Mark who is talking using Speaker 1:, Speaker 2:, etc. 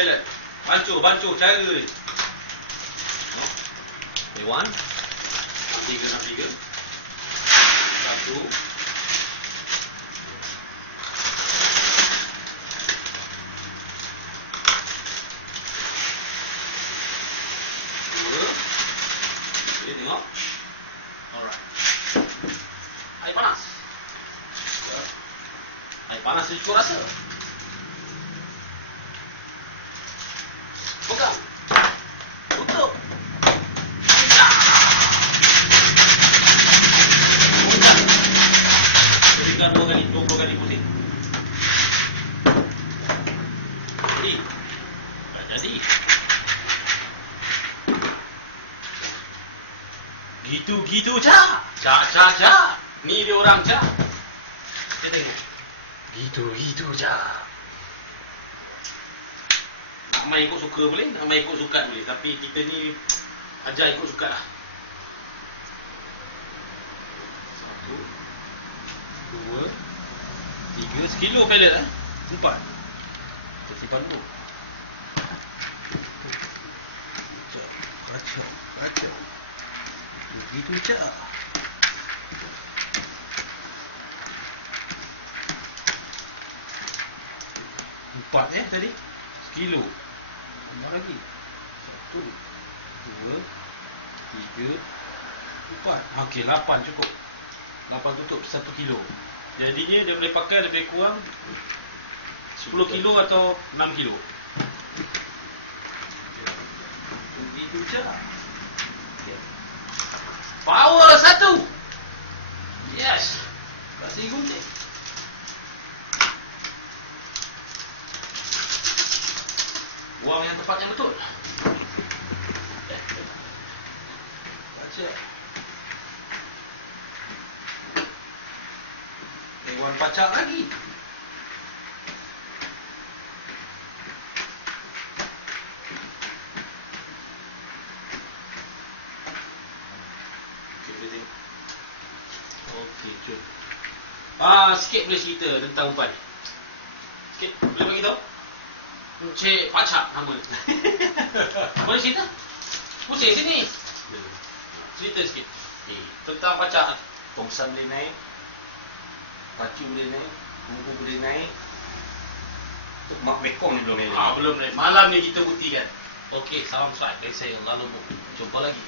Speaker 1: pellet. Bancuh, bancuh cara ni.
Speaker 2: Okay, one.
Speaker 1: Enam tiga, enam tiga. Satu. Dua. Tengok. Alright. Air panas. Air panas tu cukup rasa. Jadi. Gitu-gitu cak. Cak, cak, cak. Ni dia orang cak. Kita tengok. Gitu-gitu cak. Nak main ikut suka boleh, nak main ikut suka boleh. Tapi kita ni ajar ikut suka lah. Satu, dua, tiga, sekilo pellet eh. Empat. Kita simpan dulu. Kacau, kacau. Begitu je. Empat eh tadi. Sekilo. Tambah lagi. Satu. Dua. Tiga. Empat. Okey, lapan cukup. Lapan tutup satu kilo. Jadinya dia boleh pakai lebih kurang 10 kilo atau 6 kilo. Begitu je. Okay. Power satu. Yes. Kasih gunting. Buang yang tempat yang betul. Baca. Dewan pacak lagi. Okey, boleh tengok. Okey, jom. Ah, sikit boleh cerita tentang umpan ni. Sikit, boleh bagi tahu? Cik Pacak nama. boleh cerita? Pusing sini. Cerita sikit. Eh, tentang Pacak.
Speaker 2: Pongsan boleh naik. Pacu boleh naik. Buku boleh naik. Mak bekong ni belum naik.
Speaker 1: Ah, belum ni. Malam ni kita buktikan. Okey, salam strike. Dari saya, lalu Jumpa lagi.